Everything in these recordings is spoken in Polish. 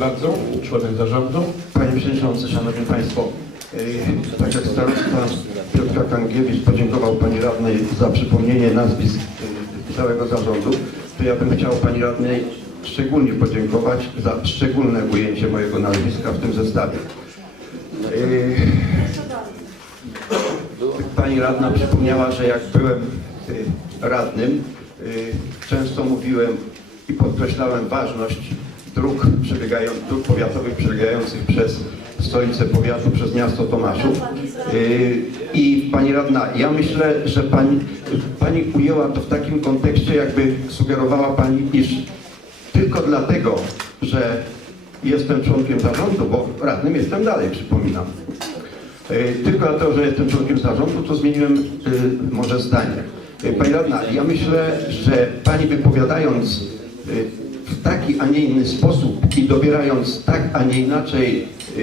bardzo, członek zarządu. Panie Przewodniczący, Szanowni Państwo, yy, tak jak starosta Piotra Kangiewicz podziękował Pani Radnej za przypomnienie nazwisk yy, całego zarządu, to ja bym chciał Pani Radnej szczególnie podziękować za szczególne ujęcie mojego nazwiska w tym zestawie. Yy, Pani Radna przypomniała, że jak byłem radnym, często mówiłem i podkreślałem ważność dróg, przebiegają, dróg powiatowych przebiegających przez stolicę powiatu, przez miasto Tomaszów. Yy, I Pani Radna, ja myślę, że Pani, Pani ujęła to w takim kontekście, jakby sugerowała Pani, iż tylko dlatego, że jestem członkiem zarządu, bo radnym jestem dalej, przypominam. E, Tylko dlatego, że jestem członkiem zarządu, to zmieniłem e, może zdanie. Pani Radna, ja myślę, że Pani wypowiadając w taki, a nie inny sposób i dobierając tak, a nie inaczej e,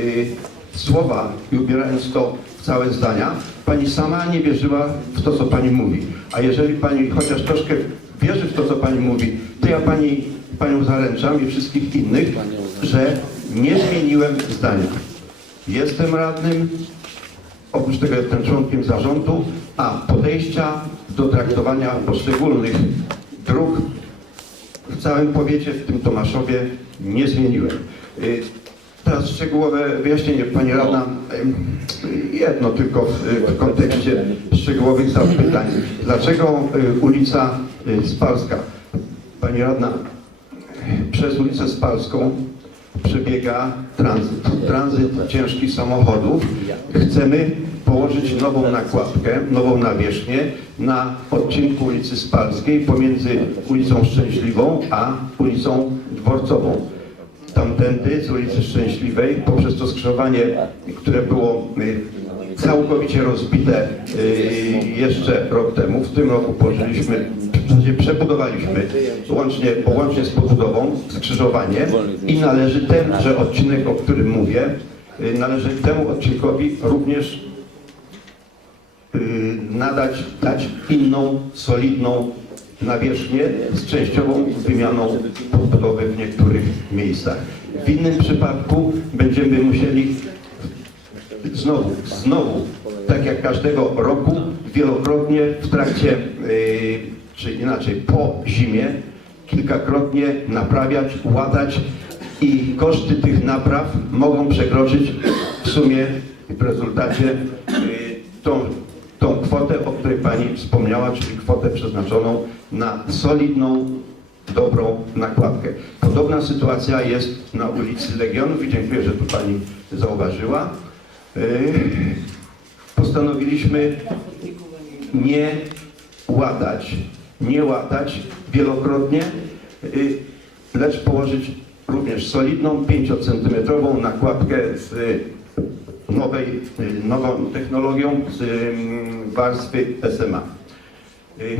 słowa i ubierając to w całe zdania, Pani sama nie wierzyła w to, co Pani mówi. A jeżeli Pani chociaż troszkę wierzy w to, co Pani mówi, to ja Pani, Panią zaręczam i wszystkich innych, że nie zmieniłem zdania. Jestem radnym, oprócz tego jestem członkiem zarządu, a podejścia do traktowania poszczególnych dróg w całym powiecie, w tym Tomaszowie, nie zmieniłem. Y, Teraz szczegółowe wyjaśnienie, Pani Radna, y, jedno tylko w, kontekście szczegółowych zapytań. Dlaczego y, ulica Spalska? Pani Radna, przez ulicę Spalską przebiega tranzyt, tranzyt ciężkich samochodów. Chcemy położyć nową nakładkę, nową nawierzchnię na odcinku ulicy Spalskiej pomiędzy ulicą Szczęśliwą a ulicą Dworcową. Tamtędy z ulicy Szczęśliwej poprzez to skrzyżowanie, które było y, całkowicie rozbite y, jeszcze rok temu. W tym roku położyliśmy, w zasadzie przebudowaliśmy łącznie, łącznie z pobudową skrzyżowanie i należy tenże odcinek, o którym mówię, y, należy temu odcinkowi również nadać, dać inną, solidną nawierzchnię z częściową wymianą podbudowy w niektórych miejscach. W innym przypadku będziemy musieli znowu, znowu, tak jak każdego roku, wielokrotnie w trakcie, yy, czy inaczej po zimie, kilkakrotnie naprawiać, łatać i koszty tych napraw mogą przekroczyć w sumie w rezultacie yy, tą, tą kwotę, o której Pani wspomniała, czyli kwotę przeznaczoną na solidną dobrą nakładkę. Podobna sytuacja jest na ulicy Legionów i dziękuję, że tu Pani zauważyła. Yy, Postanowiliśmy nie łatać, nie łatać wielokrotnie, yy, lecz położyć również solidną 5-centymetrową nakładkę z nowej, yy, nową technologią z yy, warstwy SMA. Yy,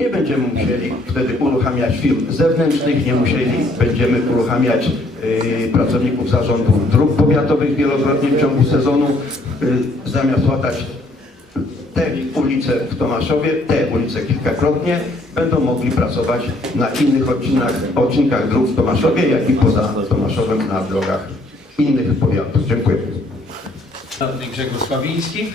nie będziemy musieli wtedy uruchamiać firm zewnętrznych, nie musieli, będziemy uruchamiać y, pracowników zarządów dróg powiatowych wielokrotnie w ciągu sezonu. Y, zamiast łatać te ulice w Tomaszowie, te ulice kilkakrotnie, będą mogli pracować na innych odcinkach, odcinkach dróg w Tomaszowie, jak i poza Tomaszowem na drogach innych powiatów. Dziękuję. Radny Grzegorz Sławiński.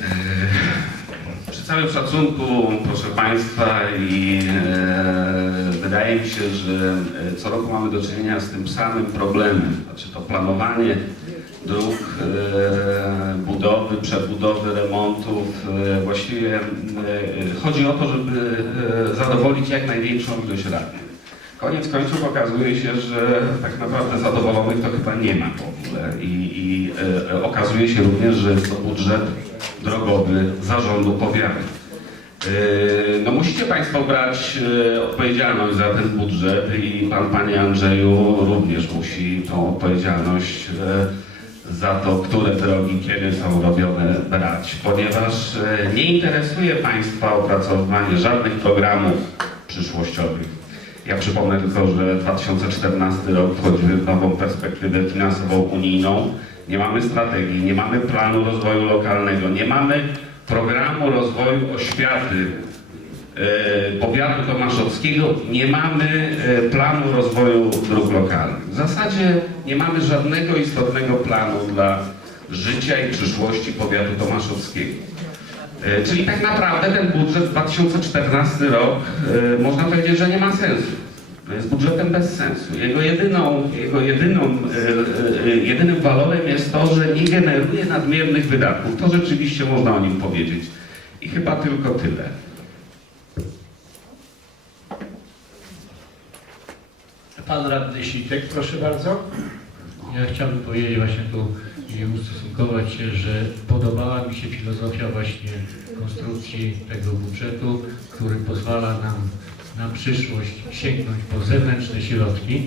Przy całym szacunku, proszę Państwa, i e, wydaje mi się, że e, co roku mamy do czynienia z tym samym problemem, znaczy to planowanie dróg, e, budowy, przebudowy, remontów. E, właściwie e, chodzi o to, żeby zadowolić jak największą ilość radnych. Koniec końców okazuje się, że tak naprawdę zadowolonych to chyba nie ma w ogóle i, i e, okazuje się również, że jest to budżet drogowy zarządu powiatu. E, no musicie Państwo brać e, odpowiedzialność za ten budżet i Pan, Panie Andrzeju, również musi tą odpowiedzialność za to, które drogi kiedy są robione brać, ponieważ nie interesuje Państwa opracowywanie żadnych programów przyszłościowych. Ja przypomnę tylko, że 2014 rok wchodzimy w nową perspektywę finansową unijną. Nie mamy strategii, nie mamy planu rozwoju lokalnego, nie mamy programu rozwoju oświaty e, powiatu tomaszowskiego nie mamy e, planu rozwoju dróg lokalnych. W zasadzie nie mamy żadnego istotnego planu dla życia i przyszłości powiatu tomaszowskiego. E, Czyli tak naprawdę ten budżet 2014 rok e, można powiedzieć, że nie ma sensu. Jest budżetem bez sensu. Jego jedyną, jego jedyną, e, jedynym walorem jest to, że nie generuje nadmiernych wydatków. To rzeczywiście można o nim powiedzieć. I chyba tylko tyle. Pan radny Sitek, proszę bardzo. Ja chciałbym powiedzieć właśnie tu i ustosunkować się, że podobała mi się filozofia właśnie konstrukcji tego budżetu, który pozwala nam na przyszłość sięgnąć po zewnętrzne środki,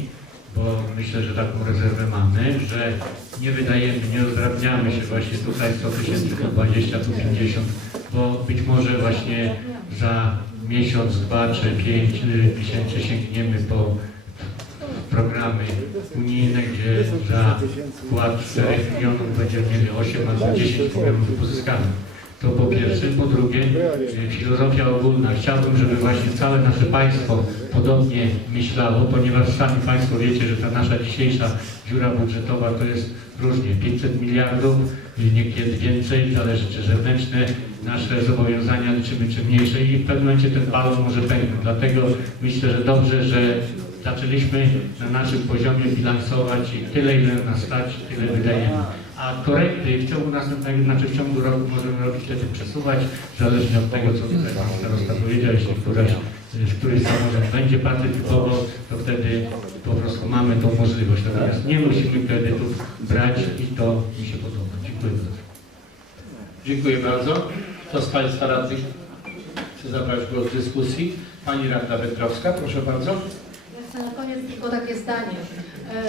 bo myślę, że taką rezerwę mamy, że nie wydajemy, nie rozdrabniamy się właśnie tutaj 100 tysięcy, tu 20, tu 50, bo być może właśnie za miesiąc, dwa czy pięć miesięcy sięgniemy po programy unijne, gdzie za wkład 4 milionów będziemy mieli 8 albo 10 milionów pozyskanych. To po pierwsze. Po drugie, e, filozofia ogólna. Chciałbym, żeby właśnie całe nasze państwo podobnie myślało, ponieważ sami Państwo wiecie, że ta nasza dzisiejsza dziura budżetowa to jest różnie 500 miliardów, e, niekiedy więcej, zależy czy zewnętrzne nasze zobowiązania liczymy czy mniejsze i w pewnym momencie ten balon może pęknąć. Dlatego myślę, że dobrze, że zaczęliśmy na naszym poziomie bilansować i tyle, ile nas stać, tyle wydajemy. A korekty w ciągu następnego, znaczy w ciągu roku możemy robić wtedy przesuwać, zależnie od tego, co tutaj pan starosta powiedział, jeśli któraś, z któryś samorząd będzie partycypował, to wtedy po prostu mamy tą możliwość. Natomiast nie musimy kredytów brać i to mi się podoba. Dziękuję bardzo. Dziękuję bardzo. Kto z Państwa radnych chce zabrać głos w dyskusji? Pani radna Wędrowska, proszę bardzo. Na koniec tylko takie zdanie. E,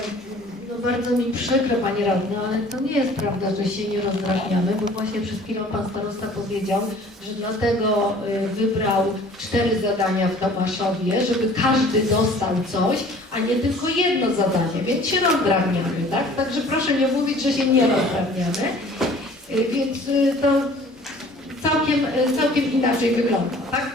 No bardzo mi przykro, Panie Radny, ale to nie jest prawda, że się nie rozdrażniamy, bo właśnie przed chwilą Pan Starosta powiedział, że dlatego e, wybrał cztery zadania w Tomaszowie, żeby każdy dostał coś, a nie tylko jedno zadanie, więc się rozdrażniamy, tak? Także proszę nie mówić, że się nie rozdrażniamy. E, Więc to całkiem, całkiem inaczej wygląda, tak?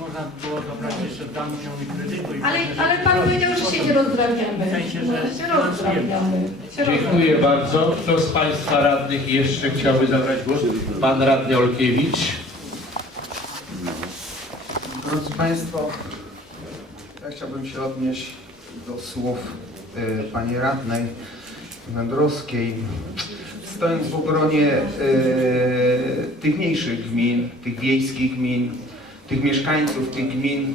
Można było dobrać jeszcze w danym kredytu i Ale, ale Pan powiedział, że się nie rozdrabniamy. W sensie, No, że się rozdrabniamy. Się Dziękuję bardzo. Kto z Państwa radnych jeszcze chciałby zabrać głos? Pan radny Olkiewicz. Drodzy Państwo, ja chciałbym się odnieść do słów y, Pani Radnej Wędrowskiej. Stojąc w obronie y, tych mniejszych gmin, tych wiejskich gmin, tych mieszkańców tych gmin,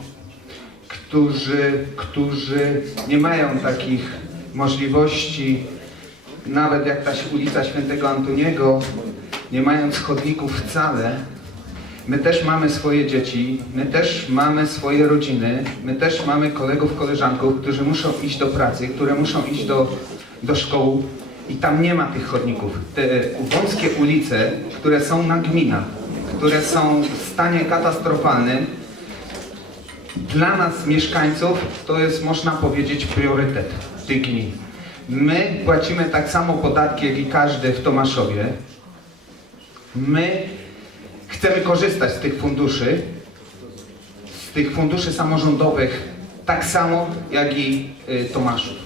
którzy, którzy nie mają takich możliwości, nawet jak ta ulica Świętego Antoniego, nie mając chodników wcale, My też mamy swoje dzieci, my też mamy swoje rodziny, my też mamy kolegów, koleżanków, którzy muszą iść do pracy, które muszą iść do, do szkoły i tam nie ma tych chodników. Te wąskie ulice, które są na gminach, które są w stanie katastrofalnym, dla nas mieszkańców to jest, można powiedzieć, priorytet tych gmin. My płacimy tak samo podatki, jak i każdy w Tomaszowie. My chcemy korzystać z tych funduszy, z tych funduszy samorządowych, tak samo jak i y, Tomaszów.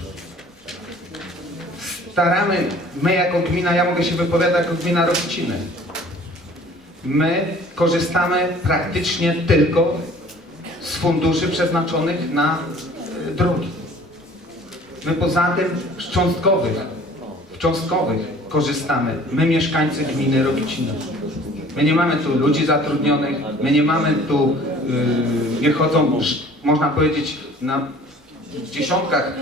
Staramy, my jako gmina, ja mogę się wypowiadać jako gmina Rosiciny, my korzystamy praktycznie tylko z funduszy przeznaczonych na y, drogi. My poza tym z cząstkowych, w cząstkowych korzystamy, my mieszkańcy gminy Rogicina. My nie mamy tu ludzi zatrudnionych, my nie mamy tu, yy, nie chodzą, można powiedzieć, na dziesiątkach,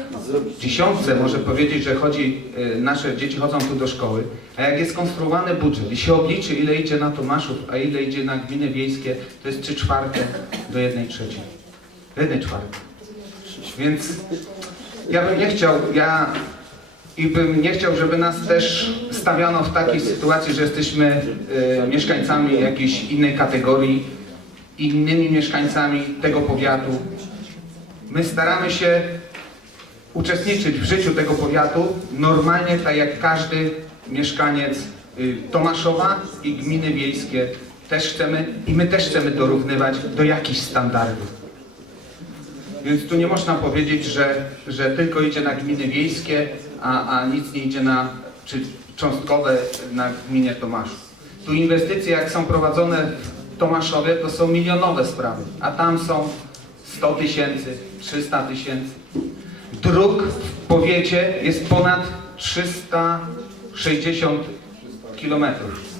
dziesiątce może powiedzieć, że chodzi, yy, nasze dzieci chodzą tu do szkoły, a jak jest konstruowany budżet i się obliczy ile idzie na Tomaszów, a ile idzie na gminy wiejskie, to jest 3 czwarte do 1 trzeciej. Do 1 czwartej. Więc ja bym nie chciał, ja i bym nie chciał, żeby nas też stawiano w takiej sytuacji, że jesteśmy e, mieszkańcami jakiejś innej kategorii, innymi mieszkańcami tego powiatu. My staramy się uczestniczyć w życiu tego powiatu normalnie, tak jak każdy mieszkaniec y, Tomaszowa i gminy wiejskie też chcemy i my też chcemy dorównywać do jakichś standardów. Więc tu nie można powiedzieć, że, że tylko idzie na gminy wiejskie, a, a nic nie idzie na, czy cząstkowe na gminie Tomaszów. Tu inwestycje, jak są prowadzone w Tomaszowie, to są milionowe sprawy, a tam są 100 tysięcy, 300 tysięcy. Dróg w powiecie jest ponad 360 kilometrów.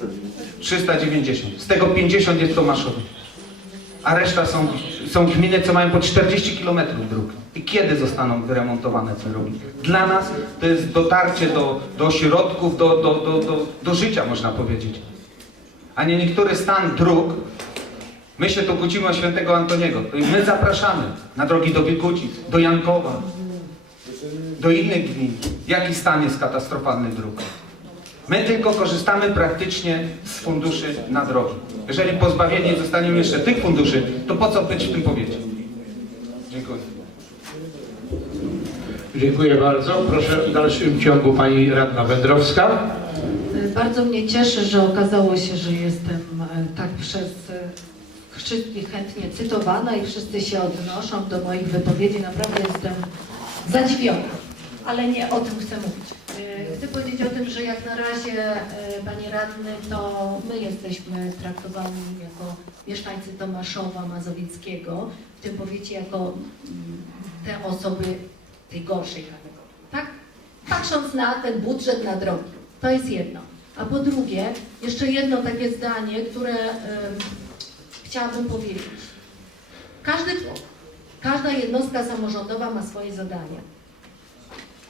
390. Z tego 50 jest w Tomaszowie. A reszta są, są gminy, co mają po 40 km dróg. I kiedy zostaną wyremontowane te drogi? Dla nas to jest dotarcie do, do ośrodków, do, do, do, do, do życia, można powiedzieć. A nie niektóry stan dróg. My się tu kłócimy o świętego Antoniego. My zapraszamy na drogi do Wilkucic, do Jankowa, do innych gmin. Jaki stan jest katastrofalny dróg? My tylko korzystamy praktycznie z funduszy na drogi. Jeżeli pozbawieni zostaniemy jeszcze tych funduszy, to po co być w tym powiecie? Dziękuję. Dziękuję bardzo. Proszę w dalszym ciągu pani radna Wędrowska. Bardzo mnie cieszy, że okazało się, że jestem e, tak przez e, wszystkich chętnie cytowana i wszyscy się odnoszą do moich wypowiedzi. Naprawdę jestem zadziwiona, ale nie o tym chcę mówić. E, Chcę powiedzieć o tym, że jak na razie, e, panie radny, to my jesteśmy traktowani jako mieszkańcy Tomaszowa Mazowieckiego, w tym powiecie jako mm, te osoby tej gorszej kategorii. Tak? Patrząc na ten budżet na drogi. To jest jedno. A po drugie, jeszcze jedno takie zdanie, które chciałabym powiedzieć. Każdy, każda jednostka samorządowa ma swoje zadania.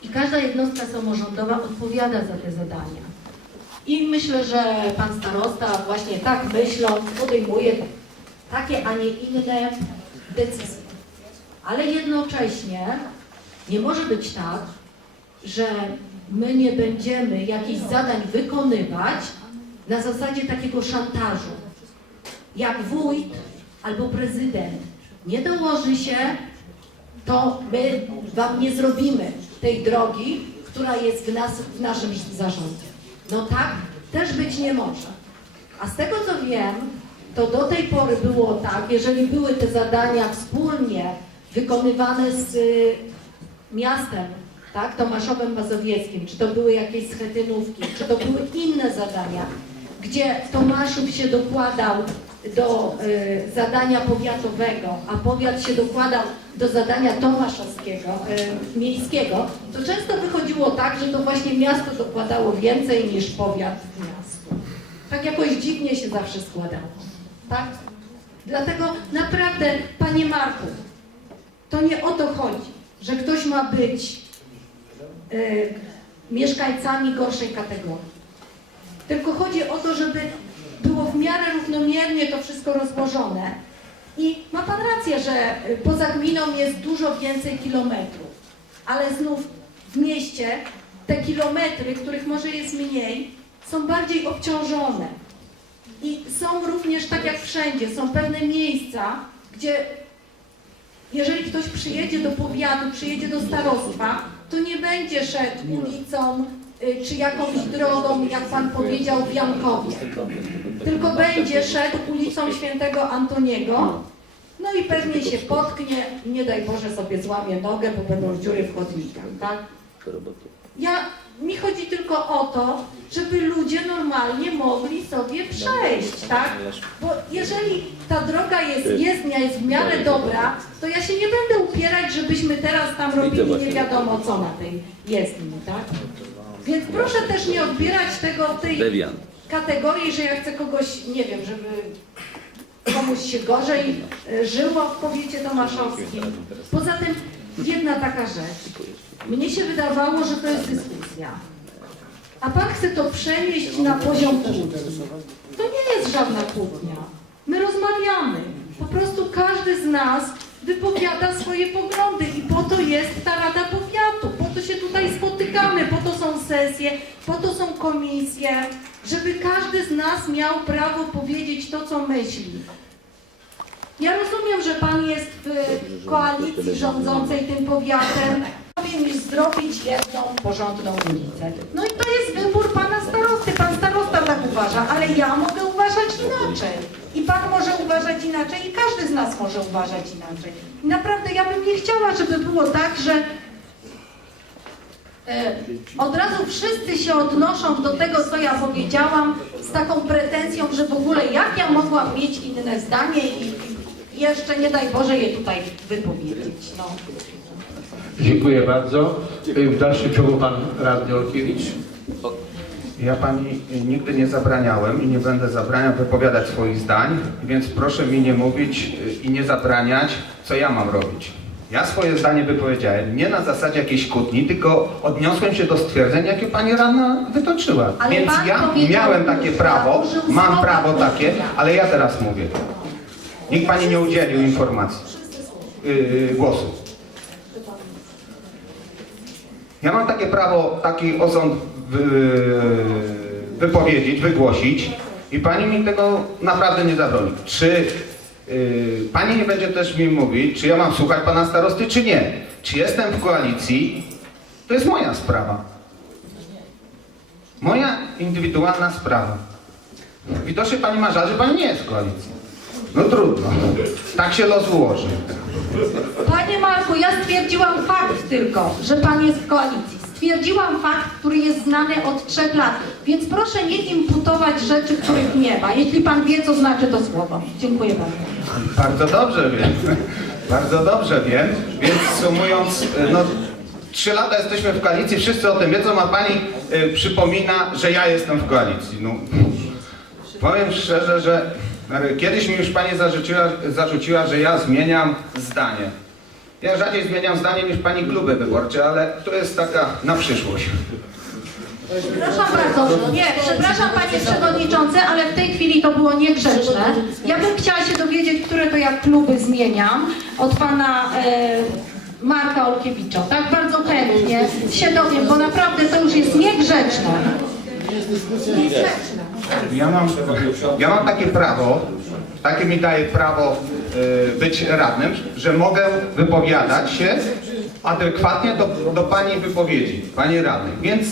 I każda jednostka samorządowa odpowiada za te zadania. I myślę, że pan starosta właśnie tak myśląc podejmuje takie, a nie inne decyzje. Ale jednocześnie nie może być tak, że my nie będziemy jakichś zadań wykonywać na zasadzie takiego szantażu. Jak wójt albo prezydent nie dołoży się, to my wam nie zrobimy tej drogi, która jest w, nas, w naszym zarządzie. No tak też być nie może. A z tego co wiem, to do tej pory było tak, jeżeli były te zadania wspólnie wykonywane z y, miastem, tak, Tomaszowem Mazowieckim, czy to były jakieś schetynówki, czy to były inne zadania, gdzie Tomaszów się dokładał do y, zadania powiatowego, a powiat się dokładał do zadania tomaszowskiego, y, miejskiego, to często wychodziło tak, że to właśnie miasto dokładało więcej niż powiat miastu. Tak jakoś dziwnie się zawsze składało. Tak? Dlatego naprawdę, Panie Marku, to nie o to chodzi, że ktoś ma być y, mieszkańcami gorszej kategorii. Tylko chodzi o to, żeby było w miarę równomiernie to wszystko rozłożone. I ma Pan rację, że y, poza gminą jest dużo więcej kilometrów, ale znów w mieście te kilometry, których może jest mniej, są bardziej obciążone. I są również, tak jak wszędzie, są pewne miejsca, gdzie jeżeli ktoś przyjedzie do powiatu, przyjedzie do starostwa, to nie będzie szedł ulicą czy jakąś drogą, jak Pan powiedział, w Jankowie. Tylko będzie szedł ulicą Świętego Antoniego, no i pewnie się potknie nie daj Boże sobie złamie nogę, bo będą dziury w chodnikach, tak? Ja, mi chodzi tylko o to, żeby ludzie normalnie mogli sobie przejść, tak? Bo jeżeli ta droga jest jezdnia, jest w miarę dobra, to ja się nie będę upierać, żebyśmy teraz tam robili nie wiadomo co na tej jezdni, tak? Więc proszę też nie odbierać tego, tej kategorii, że ja chcę kogoś, nie wiem, żeby komuś się gorzej e, żyło w powiecie tomaszowskim. Poza tym jedna taka rzecz. Mnie się wydawało, że to jest dyskusja. A Pan chce to przenieść na poziom kłótni. To nie jest żadna kłótnia. My rozmawiamy. Po prostu każdy z nas wypowiada swoje poglądy i po to jest ta Rada Powiatu. Po to się tutaj spotykamy, po to są sesje, po to są komisje, żeby każdy z nas miał prawo powiedzieć to, co myśli. Ja rozumiem, że Pan jest w koalicji rządzącej tym powiatem, niż zrobić jedną porządną ulicę. No i to jest wybór Pana starosty. Pan starosta tak uważa, ale ja mogę uważać inaczej. I pan może uważać inaczej i każdy z nas może uważać inaczej. I naprawdę ja bym nie chciała, żeby było tak, że Od razu wszyscy się odnoszą do tego, co ja powiedziałam, z taką pretensją, że w ogóle jak ja mogłam mieć inne zdanie i jeszcze nie daj Boże je tutaj wypowiedzieć. No. Dziękuję bardzo. Y, W dalszym ciągu pan radny Olkiewicz. Ja pani nigdy nie zabraniałem i nie będę zabraniał wypowiadać swoich zdań, więc proszę mi nie mówić y, i nie zabraniać, co ja mam robić. Ja swoje zdanie wypowiedziałem, nie na zasadzie jakiejś kłótni, tylko odniosłem się do stwierdzeń, jakie pani rana wytoczyła. Ale Więc pan ja powiedział, miałem takie prawo, użył mam słowa prawo takie, kłótnia. ale ja teraz mówię. Nikt pani nie udzielił informacji, yy, głosu. Ja mam takie prawo, taki osąd wy, wypowiedzieć, wygłosić i pani mi tego naprawdę nie zabroni. Czy pani nie będzie też mi mówić, czy ja mam słuchać pana starosty, czy nie? Czy jestem w koalicji? To jest moja sprawa. Moja indywidualna sprawa. Widocznie pani ma żal, że pani nie jest w koalicji. No trudno. Tak się los ułoży. Panie Marku, ja stwierdziłam fakt tylko, że pan jest w koalicji. Stwierdziłam fakt, który jest znany od trzech lat, więc proszę nie imputować rzeczy, których nie ma, jeśli pan wie, co znaczy to słowo. Dziękuję bardzo. Bardzo dobrze wiem. Bardzo dobrze wiem. Więc sumując, no trzy lata jesteśmy w koalicji, wszyscy o tym wiedzą, a pani y, przypomina, że ja jestem w koalicji. No, powiem szczerze, że y, kiedyś mi już pani zarzuciła, zarzuciła, że ja zmieniam zdanie. Ja rzadziej zmieniam zdanie niż pani kluby wyborcze, ale to jest taka na przyszłość. Przepraszam bardzo, nie, przepraszam panie przewodniczący, ale w tej chwili to było niegrzeczne. Ja bym chciała się dowiedzieć, które to ja kluby zmieniam od pana e, Marka Olkiewicza. Tak bardzo chętnie się dowiem, bo naprawdę to już jest niegrzeczne. Niegrzeczne. Ja mam, ja mam takie prawo, takie mi daje prawo być radnym, że mogę wypowiadać się adekwatnie do, do Pani wypowiedzi, Pani radnej. Więc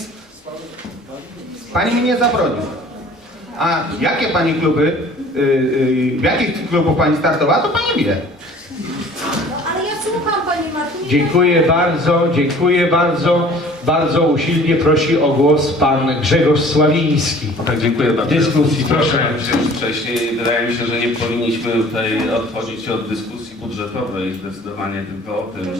Pani mi nie zabroni. A jakie Pani kluby, y, y, w jakich klubów Pani startowała, to Pani wie. Ale ja słucham nie Dziękuję bardzo, dziękuję bardzo. Bardzo usilnie prosi o głos pan Grzegorz Sławiński. Tak, dziękuję bardzo. Dyskusji, proszę. Wcześniej. Wydaje mi się, że nie powinniśmy tutaj odchodzić od dyskusji budżetowej. Zdecydowanie tylko o tym e,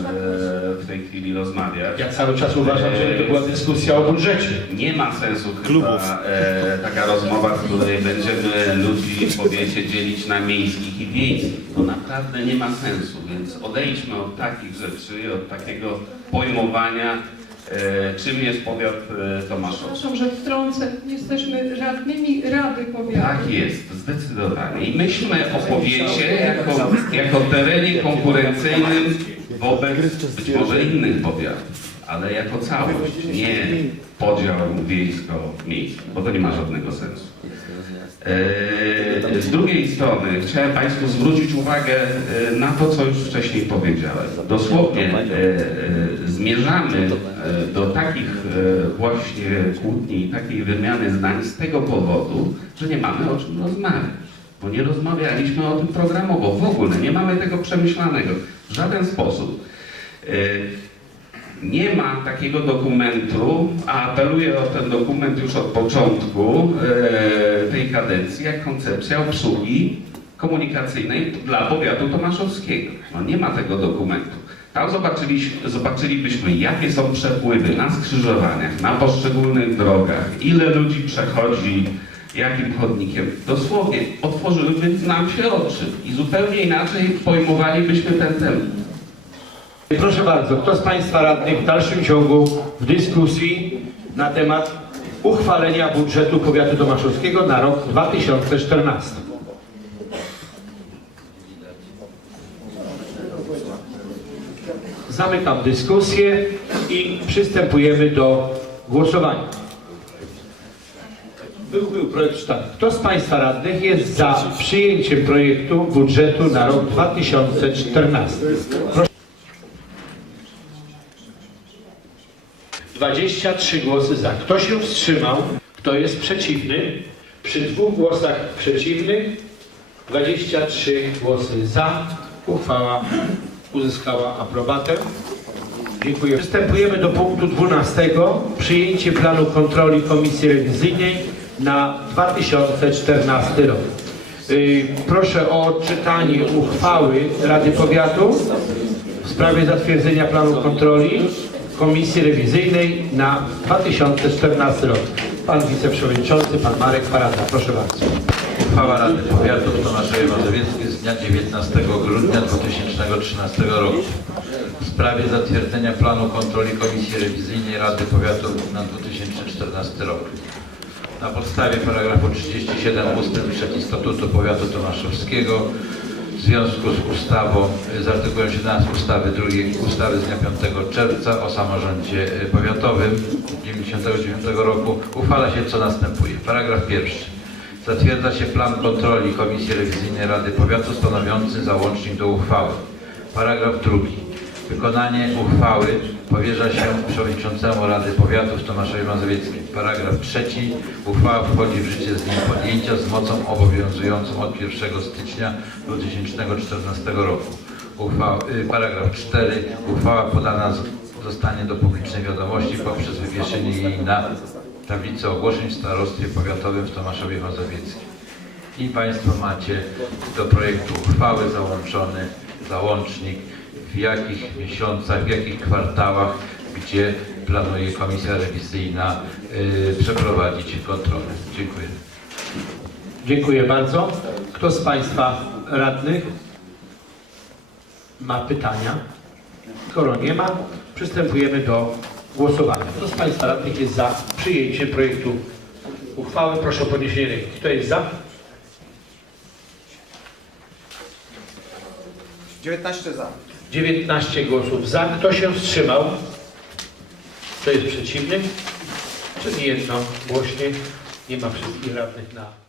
w tej chwili rozmawiać. Ja cały czas uważam, że to była dyskusja o budżecie. Nie ma sensu chyba e, taka rozmowa, w której będziemy ludzi w powiecie dzielić na miejskich i wiejskich. To naprawdę nie ma sensu, więc odejdźmy od takich rzeczy, i od takiego pojmowania, e, czym jest powiat e, Tomaszowski. Przepraszam, że wtrącę. Jesteśmy radnymi Rady Powiatu. Tak jest, zdecydowanie. I myślmy o powiecie jako, jako terenie konkurencyjnym wobec być może innych powiatów, ale jako całość, nie podział wiejsko-miejski, bo to nie ma żadnego sensu. Eee, Z drugiej strony chciałem Państwu zwrócić uwagę e, na to, co już wcześniej powiedziałem. Dosłownie e, e, zmierzamy e, do takich e, właśnie kłótni i takiej wymiany zdań z tego powodu, że nie mamy o czym rozmawiać. Bo nie rozmawialiśmy o tym programowo, w ogóle nie mamy tego przemyślanego w żaden sposób. E, nie ma takiego dokumentu, a apeluję o ten dokument już od początku tej kadencji, jak koncepcja obsługi komunikacyjnej dla powiatu tomaszowskiego. No nie ma tego dokumentu. Tam zobaczylibyśmy, jakie są przepływy na skrzyżowaniach, na poszczególnych drogach, ile ludzi przechodzi, jakim chodnikiem. Dosłownie otworzyłyby nam się oczy i zupełnie inaczej pojmowalibyśmy ten temat. Proszę bardzo, kto z Państwa radnych w dalszym ciągu w dyskusji na temat uchwalenia budżetu powiatu tomaszowskiego na rok 2014? Zamykam dyskusję i przystępujemy do głosowania. Był, był projekt czytany. Kto z Państwa radnych jest za przyjęciem projektu budżetu na rok 2014? Proszę. 23 głosy za. Kto się wstrzymał? Kto jest przeciwny? Przy dwóch głosach przeciwnych, 23 głosy za, uchwała uzyskała aprobatę. Dziękuję. Przystępujemy do punktu 12. Przyjęcie planu kontroli Komisji Rewizyjnej na 2014 rok. Y, Proszę o odczytanie uchwały Rady Powiatu w sprawie zatwierdzenia planu kontroli Komisji Rewizyjnej na 2014 rok. Pan Wiceprzewodniczący, Pan Marek Parada. Proszę bardzo. Uchwała Rady Powiatu w z dnia 19 grudnia 2013 roku w sprawie zatwierdzenia planu kontroli Komisji Rewizyjnej Rady Powiatu na 2014 rok. Na podstawie paragrafu 37 ust. 3 Statutu Powiatu Tomaszowskiego w związku z ustawą, z artykułem 17 ustawy drugiej ustawy z dnia 5 czerwca o samorządzie y, powiatowym 1999 roku uchwala się co następuje. Paragraf pierwszy. Zatwierdza się plan kontroli Komisji Rewizyjnej Rady Powiatu stanowiący załącznik do uchwały. Paragraf drugi. Wykonanie uchwały powierza się przewodniczącemu Rady Powiatu w Tomaszowie Mazowieckim. Paragraf trzeci. Uchwała wchodzi w życie z dniem podjęcia z mocą obowiązującą od 1 stycznia 2014 roku. Uchwała, y, paragraf 4. Uchwała podana zostanie do publicznej wiadomości poprzez wywieszenie jej na tablicy ogłoszeń w Starostwie Powiatowym w Tomaszowie Mazowieckim. I Państwo macie do projektu uchwały załączony załącznik, w jakich miesiącach, w jakich kwartałach, gdzie planuje Komisja Rewizyjna y, przeprowadzić kontrolę. Dziękuję. Dziękuję bardzo. Kto z Państwa radnych ma pytania? Skoro nie ma, przystępujemy do głosowania. Kto z Państwa radnych jest za przyjęciem projektu uchwały? Proszę o podniesienie ręki. Kto jest za? 19 za. 19 głosów za. Kto się wstrzymał? Kto jest przeciwny? Czyli jedno głośnie. Nie ma wszystkich radnych na